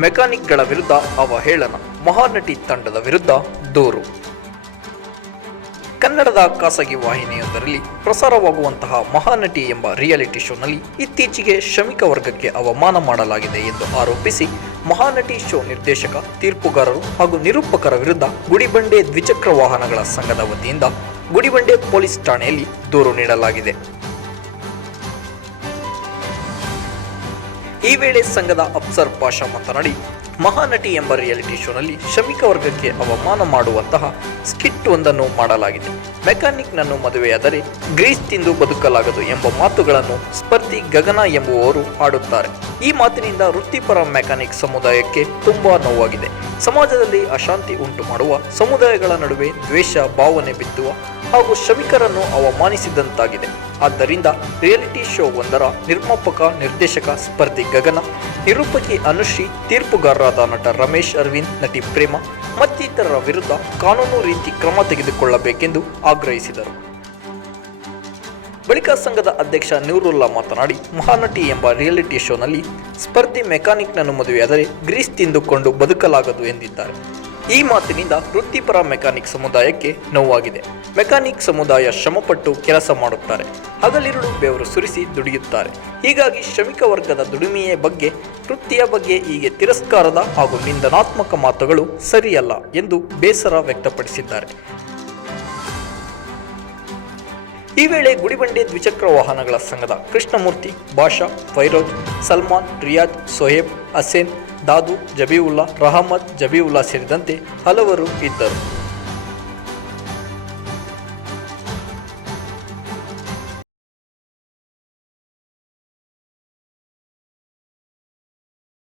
ಮೆಕ್ಯಾನಿಕ್ಗಳ ವಿರುದ್ಧ ಅವಹೇಳನ. ಮಹಾನಟಿ ತಂಡದ ವಿರುದ್ಧ ದೂರು. ಕನ್ನಡದ ಖಾಸಗಿ ವಾಹಿನಿಯೊಂದರಲ್ಲಿ ಪ್ರಸಾರವಾಗುವಂತಹ ಮಹಾನಟಿ ಎಂಬ ರಿಯಾಲಿಟಿ ಶೋನಲ್ಲಿ ಇತ್ತೀಚೆಗೆ ಶ್ರಮಿಕ ವರ್ಗಕ್ಕೆ ಅವಮಾನ ಮಾಡಲಾಗಿದೆ ಎಂದು ಆರೋಪಿಸಿ ಮಹಾನಟಿ ಶೋ ನಿರ್ದೇಶಕ, ತೀರ್ಪುಗಾರರು ಹಾಗೂ ನಿರೂಪಕರ ವಿರುದ್ಧ ಗುಡಿಬಂಡೆ ದ್ವಿಚಕ್ರ ವಾಹನಗಳ ಸಂಘದ ವತಿಯಿಂದ ಗುಡಿಬಂಡೆ ಪೊಲೀಸ್ ಠಾಣೆಯಲ್ಲಿ ದೂರು ನೀಡಲಾಗಿದೆ. ಈ ವೇಳೆ ಸಂಘದ ಅಫ್ಸರ್ ಪಾಷಾ ಮಾತನಾಡಿ, ಮಹಾನಟಿ ಎಂಬ ರಿಯಾಲಿಟಿ ಶೋನಲ್ಲಿ ಶ್ರಮಿಕ ವರ್ಗಕ್ಕೆ ಅವಮಾನ ಮಾಡುವಂತಹ ಸ್ಕಿಟ್ ಒಂದನ್ನು ಮಾಡಲಾಗಿದೆ. ಮೆಕ್ಯಾನಿಕ್ನನ್ನು ಮದುವೆಯಾದರೆ ಗ್ರೀಸ್ ತಿಂದು ಬದುಕಲಾಗದು ಎಂಬ ಮಾತುಗಳನ್ನು ಸ್ಪರ್ಧಿ ಗಗನ ಎಂಬುವವರು ಆಡುತ್ತಾರೆ ಈ ಮಾತಿನಿಂದ ವೃತ್ತಿಪರ ಮೆಕ್ಯಾನಿಕ್ ಸಮುದಾಯಕ್ಕೆ ತುಂಬಾ ನೋವಾಗಿದೆ. ಸಮಾಜದಲ್ಲಿ ಅಶಾಂತಿ ಉಂಟು ಮಾಡುವ, ಸಮುದಾಯಗಳ ನಡುವೆ ದ್ವೇಷ, ಭಾವನೆ ಬಿತ್ತುವ ಹಾಗೂ ಶ್ರಮಿಕರನ್ನು ಅವಮಾನಿಸಿದಂತಾಗಿದೆ. ಆದ್ದರಿಂದ ರಿಯಾಲಿಟಿ ಶೋ ಒಂದರ ನಿರ್ಮಾಪಕ, ನಿರ್ದೇಶಕ ಸ್ಪರ್ಧಿ ಗಗನ, ನಿರೂಪಕಿ ಅನುಶ್ರೀ, ತೀರ್ಪುಗಾರರಾದ ನಟ ರಮೇಶ್ ಅರವಿಂದ್, ನಟಿ ಪ್ರೇಮ, ಮತ್ತಿತರರ ವಿರುದ್ಧ ಕಾನೂನು ರೀತಿ ಕ್ರಮ ತೆಗೆದುಕೊಳ್ಳಬೇಕೆಂದು ಆಗ್ರಹಿಸಿದರು. ಬಳಿಕ ಸಂಘದ ಅಧ್ಯಕ್ಷ ನೂರುಲ್ಲಾ ಮಾತನಾಡಿ, ಮಹಾನಟಿ ಎಂಬ ರಿಯಾಲಿಟಿ ಶೋನಲ್ಲಿ ಸ್ಪರ್ಧಿ ಮೆಕ್ಯಾನಿಕ್ನನ್ನು ಮದುವೆಯಾದರೆ ಗ್ರೀಸ್ ತಿಂದುಕೊಂಡು ಬದುಕಲಾಗದು ಎಂದಿದ್ದಾರೆ. ಈ ಮಾತಿನಿಂದ ವೃತ್ತಿಪರ ಮೆಕ್ಯಾನಿಕ್ ಸಮುದಾಯಕ್ಕೆ ನೋವಾಗಿದೆ. ಮೆಕ್ಯಾನಿಕ್ ಸಮುದಾಯ ಶ್ರಮಪಟ್ಟು ಕೆಲಸ ಮಾಡುತ್ತಾರೆ. ಹಗಲಿರುಳು ಬೆವರು ಸುರಿಸಿ ದುಡಿಯುತ್ತಾರೆ. ಹೀಗಾಗಿ ಶ್ರಮಿಕ ವರ್ಗದ ದುಡಿಮೆಯ ಬಗ್ಗೆ, ವೃತ್ತಿಯ ಬಗ್ಗೆ ಹೀಗೆ ತಿರಸ್ಕಾರದ ಹಾಗೂ ನಿಂದನಾತ್ಮಕ ಮಾತುಗಳು ಸರಿಯಲ್ಲ ಎಂದು ಬೇಸರ ವ್ಯಕ್ತಪಡಿಸಿದ್ದಾರೆ. ಈ ವೇಳೆ ಗುಡಿಬಂಡೆ ದ್ವಿಚಕ್ರ ವಾಹನಗಳ ಸಂಘದ ಕೃಷ್ಣಮೂರ್ತಿ, ಬಾಷಾ, ಫೈರೋಜ್, ಸಲ್ಮಾನ್, ರಿಯಾಜ್, ಸೊಹೇಬ್, ಅಸೇನ್, ದಾದು, ಜಬೀವುಲ್ಲಾ ರಹಮದ್ ಜಬೀವುಲ್ಲಾ ಸೇರಿದಂತೆ ಹಲವರು ಇದ್ದರು.